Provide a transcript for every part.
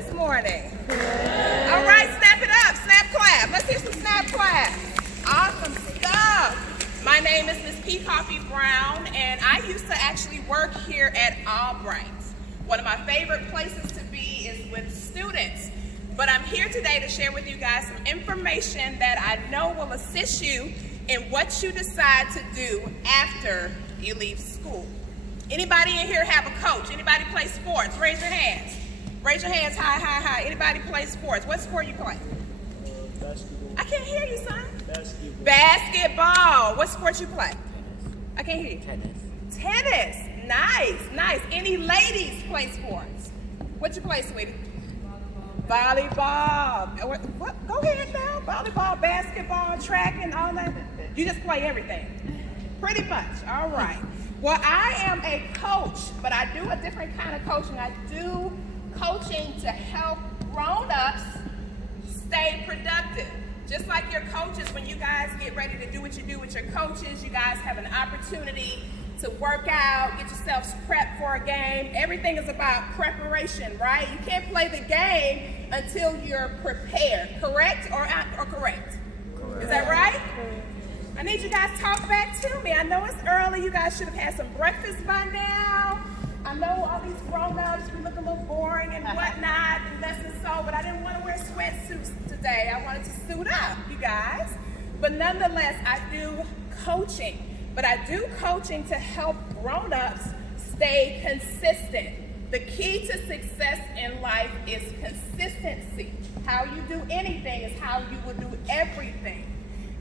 this morning? All right, snap it up, snap clap. Let's hear some snap clap. Awesome stuff. My name is Miss P. Koffe Brown, and I used to actually work here at Albright. One of my favorite places to be is with students. But I'm here today to share with you guys some information that I know will assist you in what you decide to do after you leave school. Anybody in here have a coach? Anybody play sports? Raise your hands. Raise your hands high, high, high. Anybody play sports? What sport you play? Basketball. I can't hear you, son. Basketball. Basketball. What sport you play? I can't hear you. Tennis. Tennis. Nice, nice. Any ladies play sports? What you play, sweetie? Volleyball. What? Go ahead now. Volleyball, basketball, track, and all that. You just play everything. Pretty much. All right. Well, I am a coach, but I do a different kind of coaching. I do coaching to help grown-ups stay productive. Just like your coaches, when you guys get ready to do what you do with your coaches, you guys have an opportunity to work out, get yourselves prepped for a game. Everything is about preparation, right? You can't play the game until you're prepared, correct or correct? Is that right? I need you guys to talk back to me. I know it's early. You guys should have had some breakfast by now. I know all these grown-ups, we look a little boring and whatnot, and less than so, but I didn't want to wear sweatsuits today. I wanted to suit up, you guys. But nonetheless, I do coaching. But I do coaching to help grown-ups stay consistent. The key to success in life is consistency. How you do anything is how you will do everything.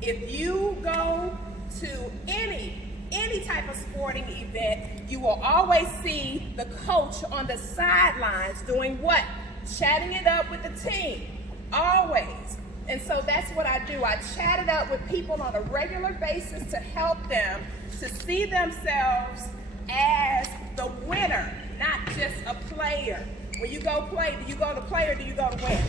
If you go to any type of sporting event, you will always see the coach on the sidelines doing what? Chatting it up with the team, always. And so that's what I do. I chat it up with people on a regular basis to help them to see themselves as the winner, not just a player. When you go play, do you go to play or do you go to win?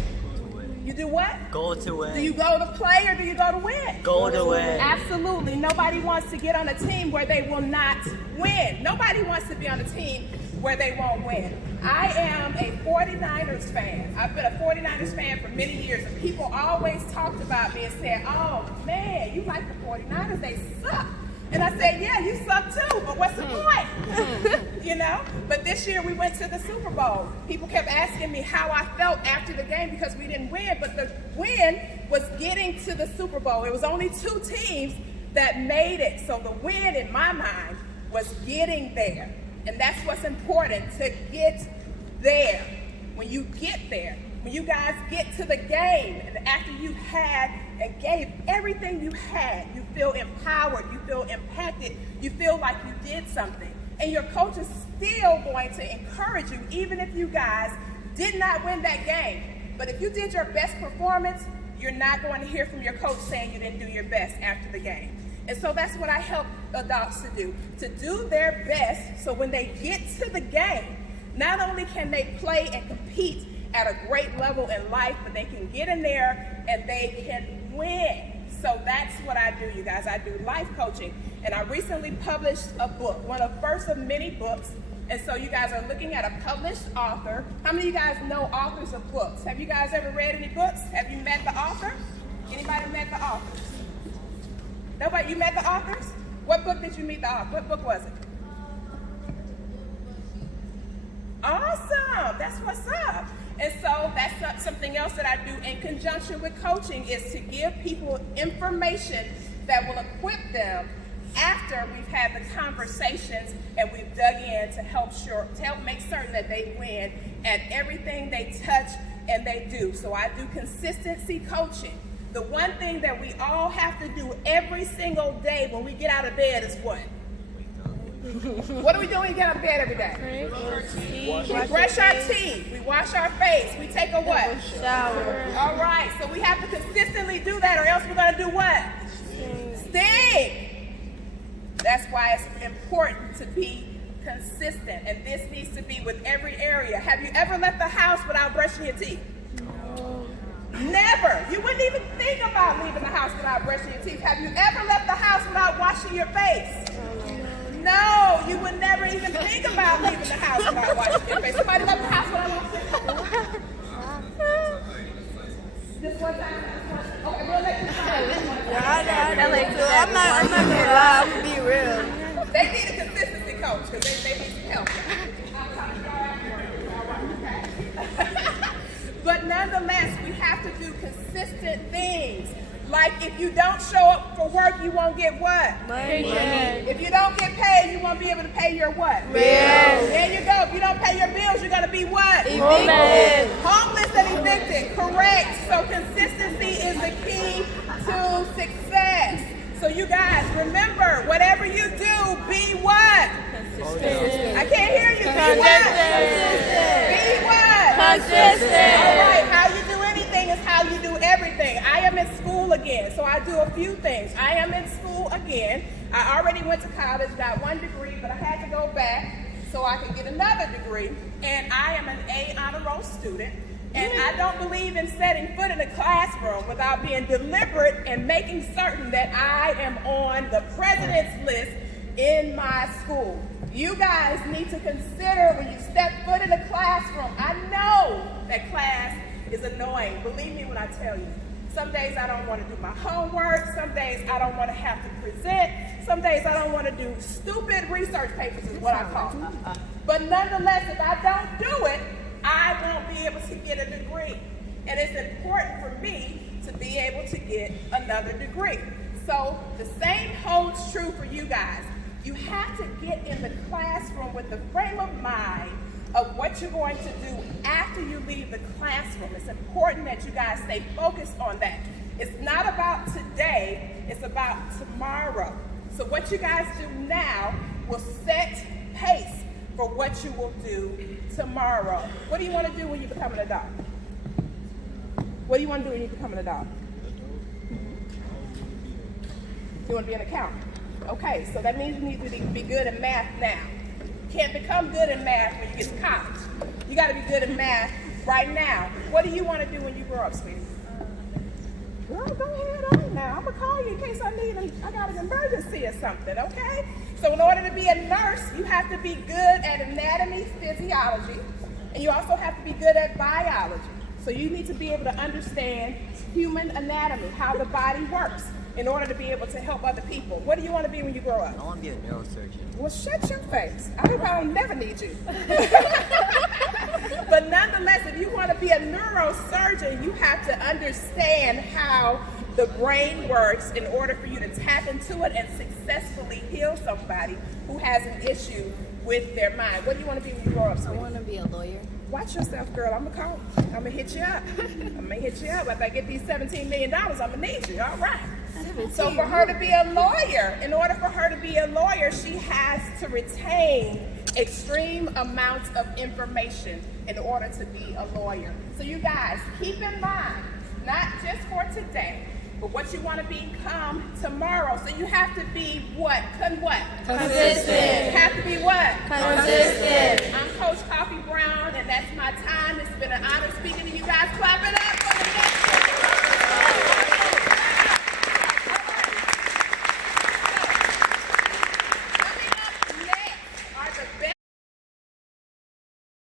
You do what? Go to win. Do you go to play or do you go to win? Go to win. Absolutely. Nobody wants to get on a team where they will not win. Nobody wants to be on a team where they won't win. I am a 49ers fan. I've been a 49ers fan for many years, and people always talked about me and said, oh man, you like the 49ers, they suck. And I said, yeah, you suck too, but what's the point? You know? But this year we went to the Super Bowl. People kept asking me how I felt after the game because we didn't win, but the win was getting to the Super Bowl. It was only 2 teams that made it. So the win in my mind was getting there. And that's what's important, to get there. When you get there, when you guys get to the game, and after you had and gave everything you had, you feel empowered, you feel impacted, you feel like you did something. And your coach is still going to encourage you, even if you guys did not win that game. But if you did your best performance, you're not going to hear from your coach saying you didn't do your best after the game. And so that's what I help adults to do their best, so when they get to the game, not only can they play and compete at a great level in life, but they can get in there and they can win. So that's what I do, you guys. I do life coaching, and I recently published a book, one of the first of many books. And so you guys are looking at a published author. How many of you guys know authors of books? Have you guys ever read any books? Have you met the author? Anybody met the authors? Nobody? You met the authors? What book did you meet the author? What book was it? Awesome. That's what's up. And so that's something else that I do in conjunction with coaching, is to give people information that will equip them after we've had the conversations and we've dug in to help make certain that they win at everything they touch and they do. So I do consistency coaching. The one thing that we all have to do every single day when we get out of bed is what? What do we do when we get out of bed every day? We brush our teeth. We wash our face. We take a what? Shower. All right. So we have to consistently do that, or else we're going to do what? Stink. That's why it's important to be consistent. And this needs to be with every area. Have you ever left the house without brushing your teeth? Never. You wouldn't even think about leaving the house without brushing your teeth. Have you ever left the house without washing your face? No, you would never even think about leaving the house without washing your face. Somebody left the house without washing their face? Just one time. Okay, we'll let you try. I'm not gonna lie, I'm gonna be real. They need a consistency coach because they need some help. But nonetheless, we have to do consistent things. Like if you don't show up for work, you won't get what? Money. If you don't get paid, you won't be able to pay your what? Bills. There you go. If you don't pay your bills, you're going to be what? Evicted. Homeless and evicted. Correct. So consistency is the key to success. So you guys, remember, whatever you do, be what? Consistent. I can't hear you. Be what? Be what? Consistent. All right. How you do anything is how you do everything. I am in school again, so I do a few things. I am in school again. I already went to college, got 1 degree, but I had to go back so I could get another degree. And I am an A honor roll student. And I don't believe in setting foot in a classroom without being deliberate and making certain that I am on the president's list in my school. You guys need to consider when you step foot in a classroom. I know that class is annoying. Believe me when I tell you. Some days I don't want to do my homework. Some days I don't want to have to present. Some days I don't want to do stupid research papers is what I call them. But nonetheless, if I don't do it, I won't be able to get a degree. And it's important for me to be able to get another degree. So the same holds true for you guys. You have to get in the classroom with the frame of mind of what you're going to do after you leave the classroom. It's important that you guys stay focused on that. It's not about today, it's about tomorrow. So what you guys do now will set pace for what you will do tomorrow. What do you want to do when you become an adult? What do you want to do when you become an adult? You want to be an accountant. Okay, so that means you need to be good in math now. You can't become good in math when you get to college. You got to be good in math right now. What do you want to do when you grow up, sweetie? Girl, go ahead on now. I'm going to call you in case I got an emergency or something, okay? So in order to be a nurse, you have to be good at anatomy, physiology, and you also have to be good at biology. So you need to be able to understand human anatomy, how the body works, in order to be able to help other people. What do you want to be when you grow up? I want to be a neurosurgeon. Well, shut your face. I hope I don't never need you. But nonetheless, if you want to be a neurosurgeon, you have to understand how the brain works in order for you to tap into it and successfully heal somebody who has an issue with their mind. What do you want to be when you grow up, sweetie? I want to be a lawyer. Watch yourself, girl. I'm going to call. I'm going to hit you up. If I get these $17 million, I'm going to need you. All right. So for her to be a lawyer, in order for her to be a lawyer, she has to retain extreme amounts of information in order to be a lawyer. So you guys, keep in mind, not just for today, but what you want to become tomorrow. So you have to be what? Consistent. You have to be what? Consistent. I'm Coach Koffe Brown, and that's my time. It's been an honor speaking to you guys. Clap it up.